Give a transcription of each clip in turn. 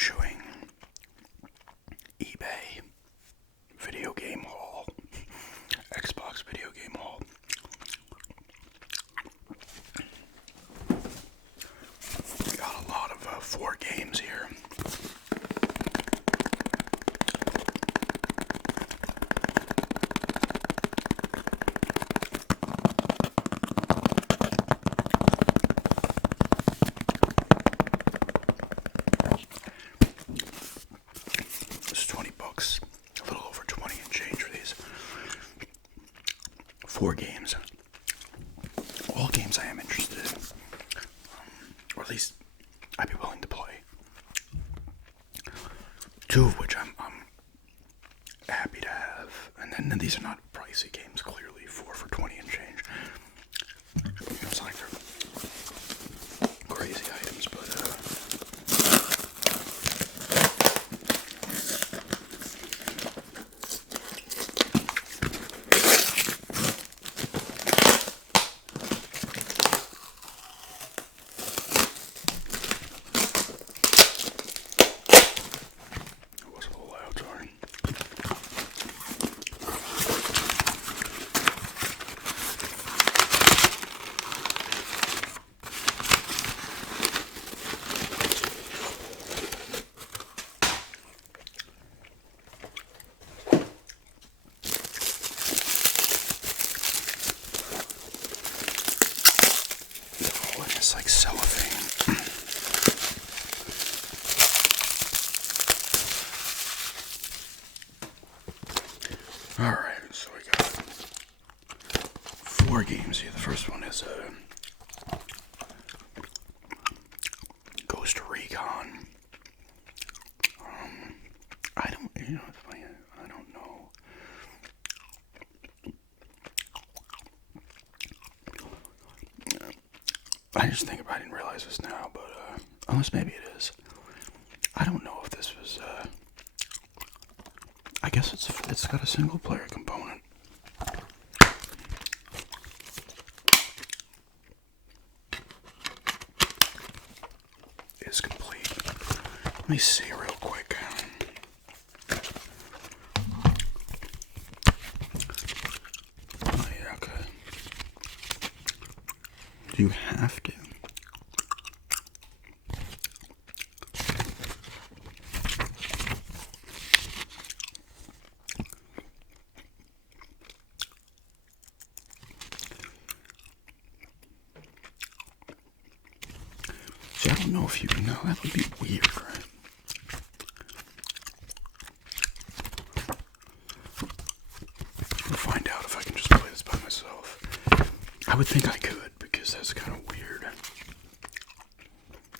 showing eBay video game haul, Xbox video game haul. We got a lot of 4 games here. It's $20, a little over 20 and change for these 4 games. All games I am interested in, or at least I'd be willing to play. 2 of which I'm happy to have, and then these are not pricey games. Clearly, 4 for 20 and change. It's like they're crazy items, but it was a little loud, sorry. Oh, and it's like cellophane. Alright, so we got 4 games here. The first one is goes to Recon. I don't, it's funny, I don't know. I just think I didn't realize this now, but unless maybe it is. I don't know if this was I guess it's got a single player component. It's complete. Let me see real quick. Oh yeah, okay. Do you have to? See, I don't know if you know. That would be weird, right? We'll find out if I can just play this by myself. I would think I could, because that's kind of weird.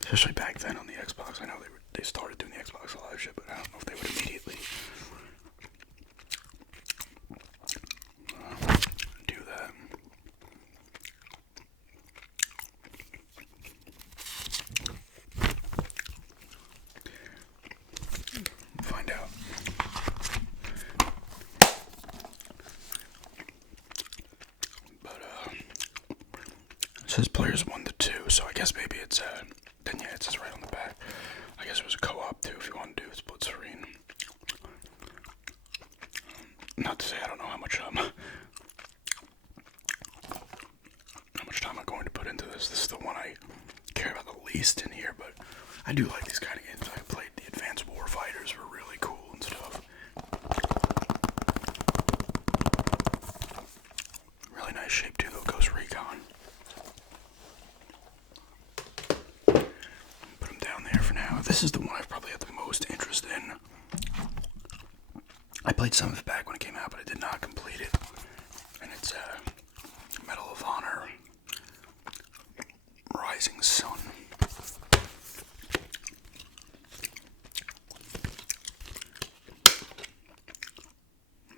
Especially back then on the Xbox. I know they started doing the Xbox Live shit, but I don't know if they would immediately do that. Find out. But it says players 1 to 2, so I guess maybe it's then yeah, it says right on the back. I guess it was a co-op too if you want to do split screen. Not to say I don't know how much time I'm going to put into this. This is the one I care about the least in here, but I do like these kind of games. I played the Advanced Warfighters, were really cool and stuff. Really nice shape too, though. Goes Recon. Put them down there for now. This is the one I've probably had the most interest in. I played some of it back when it came out, but I did not complete it. And it's Medal of Honor Rising Sun.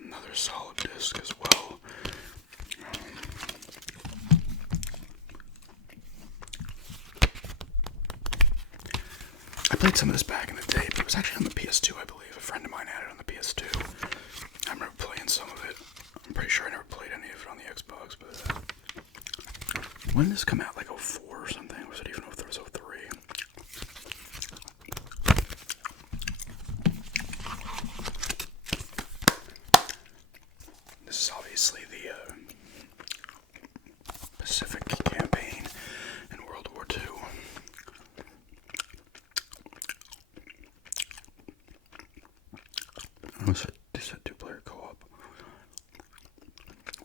Another solid disc as well. I played some of this back in the day, but it was actually on the PS2, I believe. A friend of mine had it on the PS2. I remember playing some of it. I'm pretty sure I never played any of it on the Xbox, but when did this come out? Like 04 or something? Was it even 03? They said 2-player co-op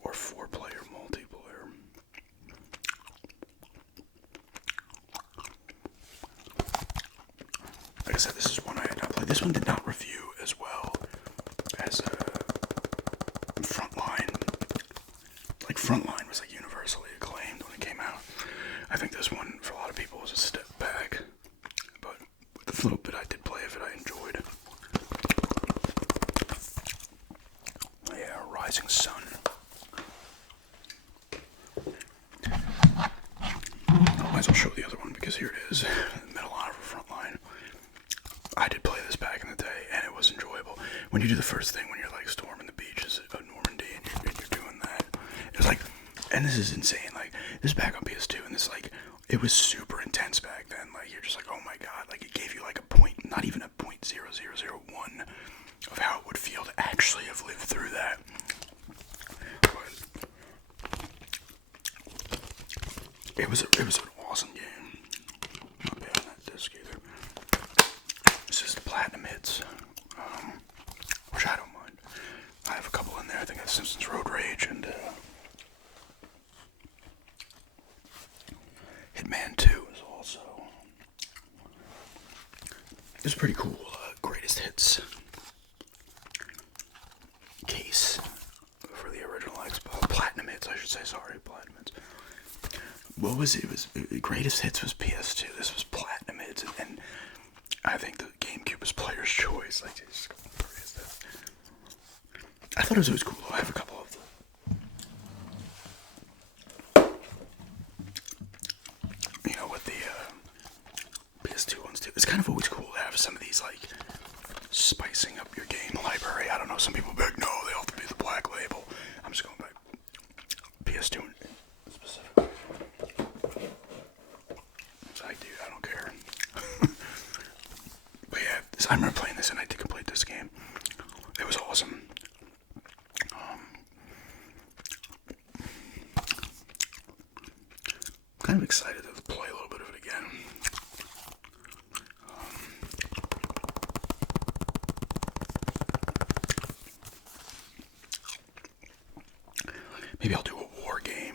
or 4-player multiplayer. Like I said, this is one I had not played. This one did not review as well as Frontline. Like Frontline was like universally acclaimed when it came out. I think this one for a lot of people was a step back, but with the little bit I did play of it, I enjoyed. Yeah, Rising Sun. I might as well show the other one because here it is, Medal of Honor for Frontline. I did play this back in the day, and it was enjoyable. When you do the first thing, when you're like storming the beaches of Normandy, and you're doing that, it was like, and this is insane. Like this is back on PS2, and this like it was super intense back then. Like you're just like, oh my god, like it gave you like a point, not even a .0001 of how it would feel to actually have lived through that. But it was an awesome game. Not bad on that disc either. This is the Platinum Hits, which I don't mind. I have a couple in there. I think I have Simpsons Road Rage and Hitman 2 is also. It's pretty cool. Greatest Hits case for the original Xbox. Platinum Hits, I should say. Sorry, Platinum Hits. What was it? It was Greatest Hits was PS2. This was Platinum Hits, and I think the GameCube was Player's Choice. Like, just I thought it was always cool. I have a couple of them. You know, with the PS2 ones too. It's kind of always cool to have some of these like spicing up your game library. I don't know. Some people be like, no, they have to be the Black Label. I'm just going back PS2 in specific. It's like, dude, I don't care. But yeah, I remember playing this and I did complete this game. It was awesome. I'm kind of excited to play a little bit of it again. Maybe I'll do a war game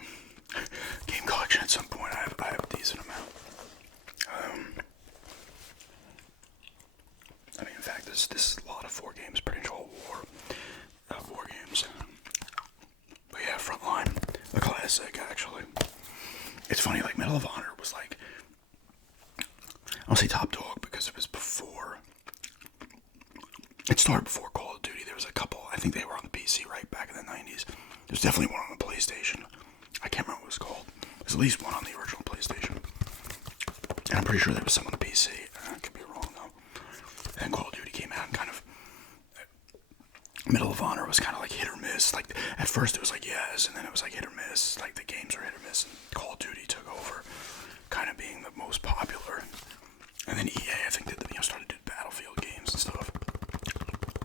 collection at some point. I have a decent amount. I mean, in fact, this is a lot of war games, pretty much all war games. But yeah, Frontline, a classic actually. It's funny, like Medal of Honor was like, I'll say top dog because it was before. It started before Call of Duty. There was a couple. I think they were on the PC right back in the 90s. There's definitely one on the PlayStation. I can't remember what it was called. There's at least one on the original PlayStation. And I'm pretty sure there was some on the PC. I could be wrong though. And Call of Duty came out and kind of, Medal of Honor was kind of like hit or miss. Like at first it was like yes, and then it was like hit or miss. Like the games were hit or miss, and Call of Duty took over, kind of being the most popular. And then EA, I think, started to do Battlefield games and stuff.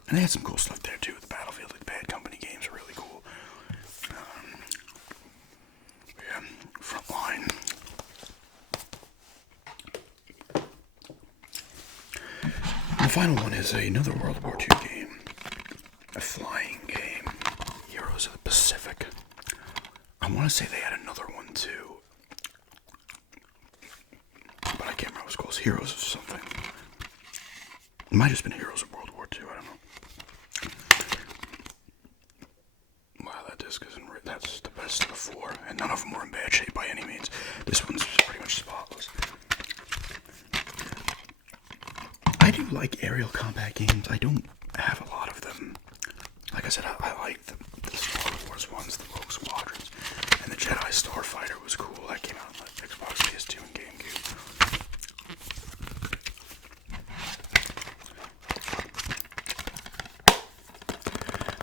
And they had some cool stuff there too. The Battlefield, like Bad Company games are really cool. Yeah, Frontline. And the final one is another World War II game. A flying game. Heroes of the Pacific. I want to say they had another one too. But I can't remember what it was called. Heroes of something. It might have just been Heroes of World War II. I don't know. Wow, that disc isn't. That's the best of the four, and none of them were in bad shape by any means. This one's pretty much spotless. I do like aerial combat games. I don't have a lot of them. Like I said, I like the Star Wars ones, the Rogue Squadrons, and the Jedi Starfighter was cool. That came out on the Xbox, PS2, and GameCube.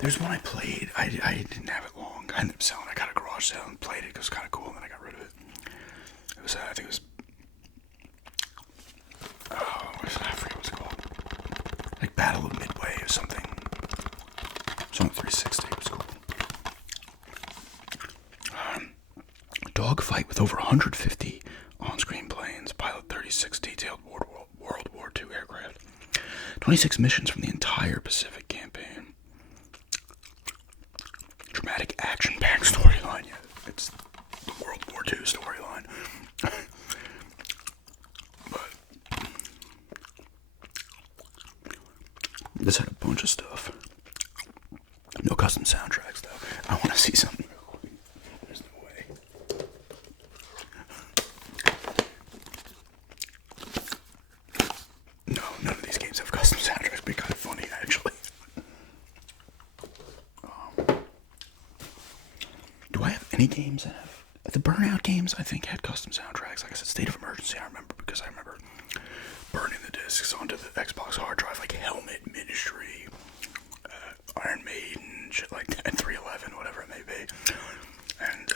There's one I played. I didn't have it long. I ended up selling. I got a garage sale and played it because it was kind of cool, and then I got rid of it. It was, I think it was, I forget what it's called. Like Battle of Midway or something. It's on 360. It was cool. Dogfight with over 150 on-screen planes. Pilot 36 detailed World War II aircraft. 26 missions from the entire Pacific campaign. This had a bunch of stuff. No custom soundtracks though. I want to see something. There's no way. No, none of these games have custom soundtracks. It'd be kind of funny actually. Do I have any games that have... The Burnout games, I think, had custom soundtracks. Like I said, State of Emergency, I remember, because I remember burning the discs onto the Xbox hard drive, like Helmet, Ministry, Iron Maiden, shit like that, 311, whatever it may be, and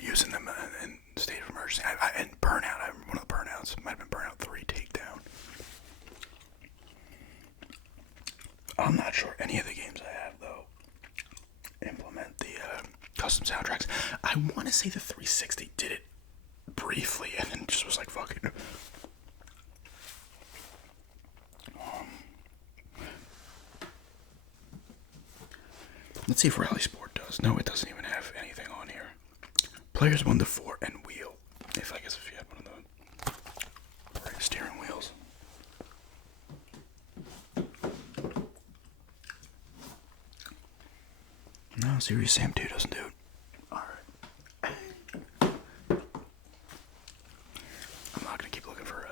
using them in State of Emergency. And Burnout, I remember one of the Burnouts, might have been Burnout 3 Takedown. I'm not sure any of the games I have, though, implement the custom soundtracks. I want to say the 360 did it briefly and then just was like, fuck it. Let's see if Rally Sport does. No, it doesn't even have anything on here. Players 1 to 4 and wheel. I guess if you have one of the steering wheels. No, Serious Sam 2 doesn't do it. Alright. I'm not gonna keep looking for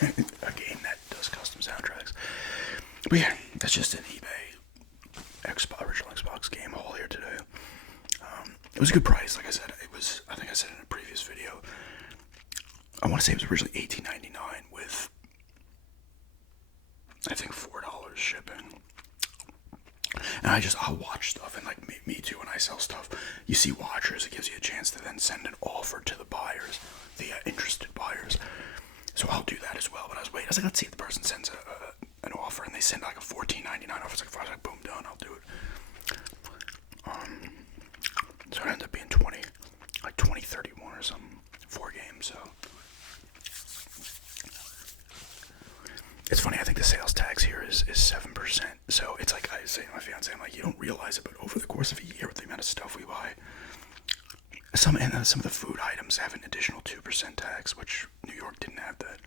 a game that does custom soundtracks. But yeah, that's just an eBay original Xbox game haul here today. It was a good price, like I said. It was, I think I said in a previous video, I want to say it was originally $18.99 with, I think, $4 shipping. And I'll watch stuff, and like me too, when I sell stuff, you see watchers, it gives you a chance to then send an offer to the buyers, the interested buyers. So I'll do that as well. But I was like, let's see if the person sends an offer, and they send like a $14.99 offer. It's like, if I was like, boom, done, I'll do it. So it ended up being 2031 or something, 4 games. So it's funny. I think the sales tax here is 7%. So it's like I say to my fiance, I'm like, you don't realize it, but over the course of a year, with the amount of stuff we buy, some of the food items have an additional 2% tax, which New York didn't have that.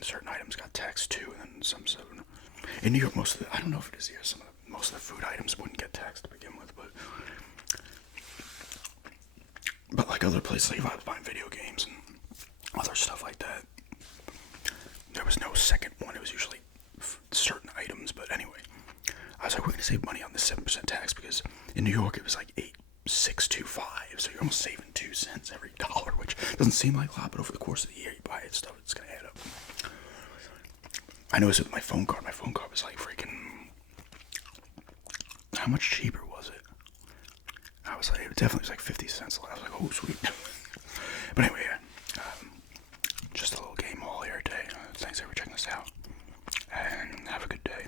Certain items got taxed too, and then some 7. In New York, I don't know if it is here. Most of the food items wouldn't get taxed to begin with, but like other places, like if I was buying video games and other stuff like that, there was no second one. It was usually certain items. But anyway, I was like, we're gonna save money on the 7% tax, because in New York it was like 8.625, so you're almost saving 2 cents every dollar, which doesn't seem like a lot, but over the course of the year, you buy it stuff, it's gonna add up. I noticed with my phone card. My phone card was like freaking. How much cheaper was it? I was like, it definitely was like 50 cents less. I was like, oh sweet. But anyway, just a little game haul here today. Thanks for checking this out, and have a good day.